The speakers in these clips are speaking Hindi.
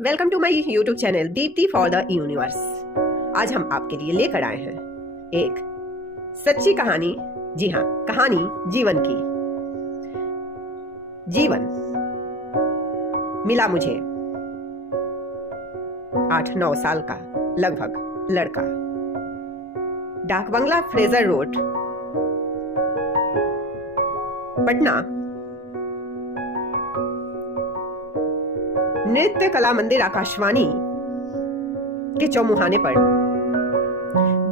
Welcome to my YouTube channel Deepti for the universe. आज हम आपके लिए लेकर आए हैं एक सच्ची कहानी। जी हाँ, कहानी जीवन की। जीवन मिला मुझे 8-9 साल का लगभग लड़का, डाक बंगला फ्रेजर रोड, पटना। नृत्य कला मंदिर आकाशवाणी के चौमुहाने पर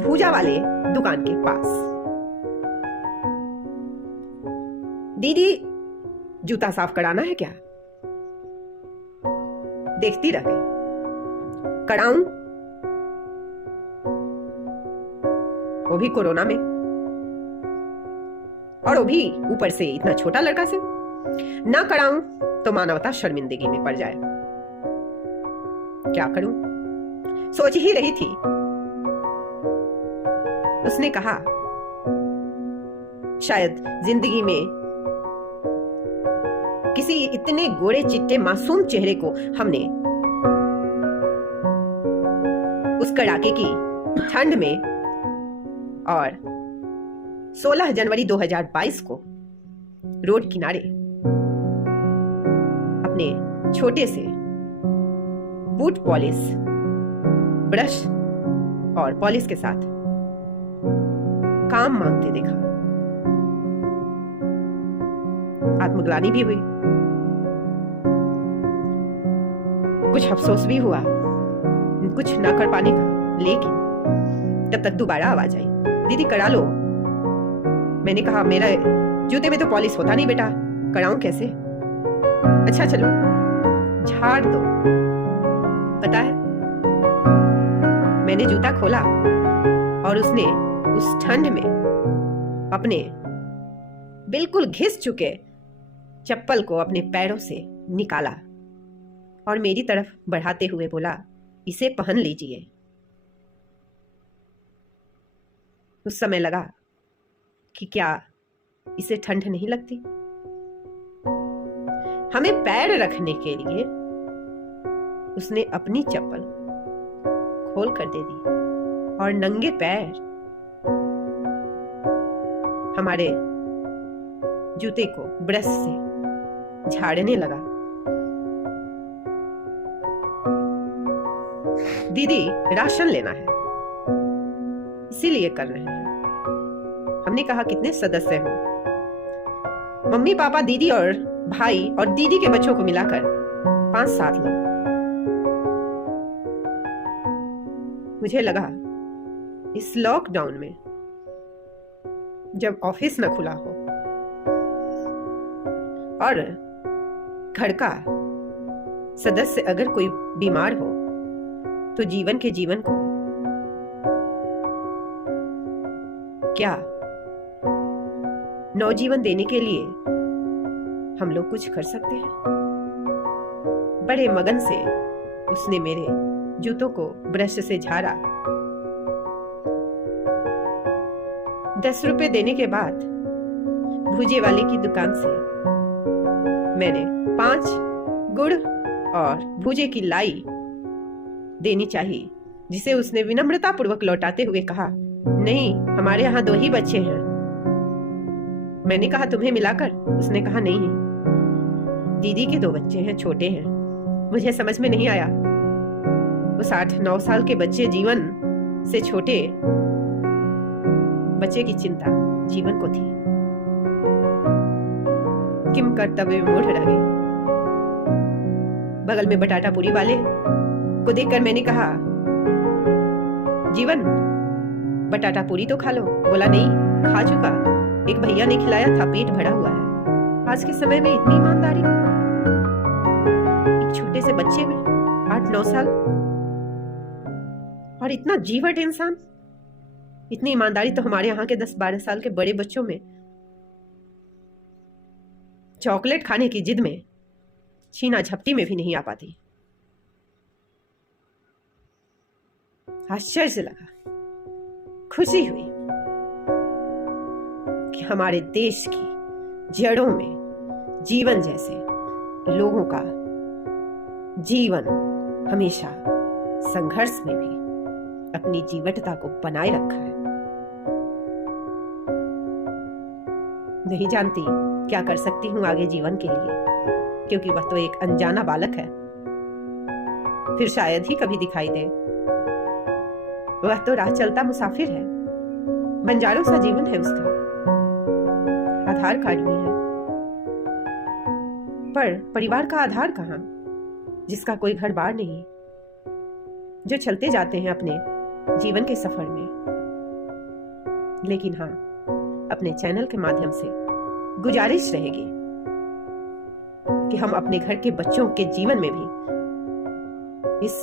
भूजा वाले दुकान के पास। दीदी जूता साफ कराना है क्या? देखती रह गई। कराऊं? वो भी कोरोना में, और वो भी ऊपर से इतना छोटा लड़का से। ना कराऊं तो मानवता शर्मिंदगी में पड़ जाए। क्या करूं? सोच ही रही थी। उसने कहा, शायद जिंदगी में किसी इतने गोरे चिट्टे मासूम चेहरे को हमने उस कड़ाके की ठंड में और 16 जनवरी 2022 को रोड किनारे अपने छोटे से बूट पॉलिश, ब्रश और पॉलिश के साथ काम मांगते देखा। आत्मग्लानि भी हुई, कुछ अफसोस भी हुआ कुछ ना कर पाने का। लेकिन तब तक दोबारा आवाज आई, दीदी करा लो। मैंने कहा, मेरा जूते में तो पॉलिश होता नहीं बेटा, कराऊं कैसे? अच्छा चलो झाड़ दो। पता है, मैंने जूता खोला और उसने उस ठंड में अपने बिल्कुल घिस चुके चप्पल को अपने पैरों से निकाला और मेरी तरफ बढ़ाते हुए बोला, इसे पहन लीजिए। उस समय लगा कि क्या इसे ठंड नहीं लगती? हमें पैर रखने के लिए उसने अपनी चप्पल खोल कर दे दी और नंगे पैर हमारे जूते को ब्रश से झाड़ने लगा। दीदी राशन लेना है, इसीलिए कर रहे हैं। हमने कहा, कितने सदस्य हो? मम्मी पापा दीदी और भाई और दीदी के बच्चों को मिलाकर 5-7 लोग। मुझे लगा इस लॉकडाउन में जब ऑफिस न खुला हो और घर का सदस्य अगर कोई बीमार हो तो जीवन को क्या नवजीवन देने के लिए हम लोग कुछ कर सकते हैं। बड़े मगन से उसने मेरे जूतों को ब्रश से झाड़ा। 10 रुपए देने के बाद भूजे वाले की दुकान से मैंने 5 गुड़ और भूजे की लाई देनी चाहिए, जिसे उसने विनम्रता पूर्वक लौटाते हुए कहा, नहीं हमारे यहाँ 2 ही बच्चे हैं। मैंने कहा, तुम्हें मिलाकर? उसने कहा, नहीं दीदी के 2 बच्चे हैं, छोटे हैं। मुझे समझ में नहीं आया। उस 8-9 साल के बच्चे जीवन से छोटे बच्चे की चिंता जीवन को थी। किम कर्तव्य मूढ़ रह गई। बगल में बटाटा पूरी वाले को देखकर मैंने कहा, जीवन बटाटा पूरी तो खा लो। बोला, नहीं खा चुका, एक भैया ने खिलाया था, पेट भरा हुआ है। आज के समय में इतनी ईमानदारी एक छोटे से बच्चे में, 8-9 साल, और इतना जीवट इंसान। इतनी ईमानदारी तो हमारे यहाँ के 10-12 साल के बड़े बच्चों में चॉकलेट खाने की जिद में छीना झपटी में भी नहीं आ पाती। आश्चर्य लगा, खुशी हुई कि हमारे देश की जड़ों में जीवन जैसे लोगों का जीवन हमेशा संघर्ष में भी अपनी जीवटता को बनाए रखा है। नहीं जानती क्या कर सकती हूँ आगे जीवन के लिए, क्योंकि वह तो एक अनजाना बालक है। फिर शायद ही कभी दिखाई दे। वह तो राह चलता मुसाफिर है। बंजारों सा जीवन है उसका। आधार कार्ड भी है, पर परिवार का आधार कहाँ, जिसका कोई घर बार नहीं, जो चलते जाते हैं अपने जीवन के सफर में। लेकिन हाँ, अपने चैनल के माध्यम से गुजारिश रहेगी कि हम अपने घर के बच्चों के जीवन में भी इस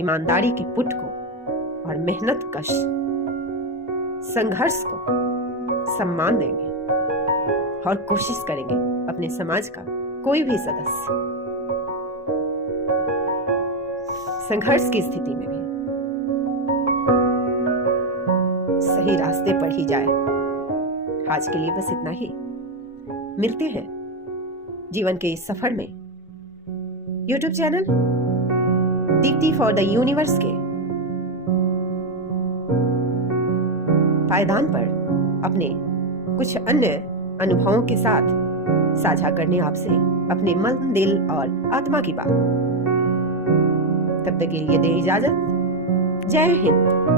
ईमानदारी के पुट को और मेहनत कश संघर्ष को सम्मान देंगे और कोशिश करेंगे अपने समाज का कोई भी सदस्य संघर्ष की स्थिति में भी सही रास्ते पर ही जाए। आज के लिए बस इतना ही। मिलते हैं जीवन के इस सफर में YouTube channel Deepti for the universe के पायदान पर अपने कुछ अन्य अनुभवों के साथ साझा करने आपसे अपने मन, दिल और आत्मा की बात। तब तक के लिए दे इजाजत। जय हिंद।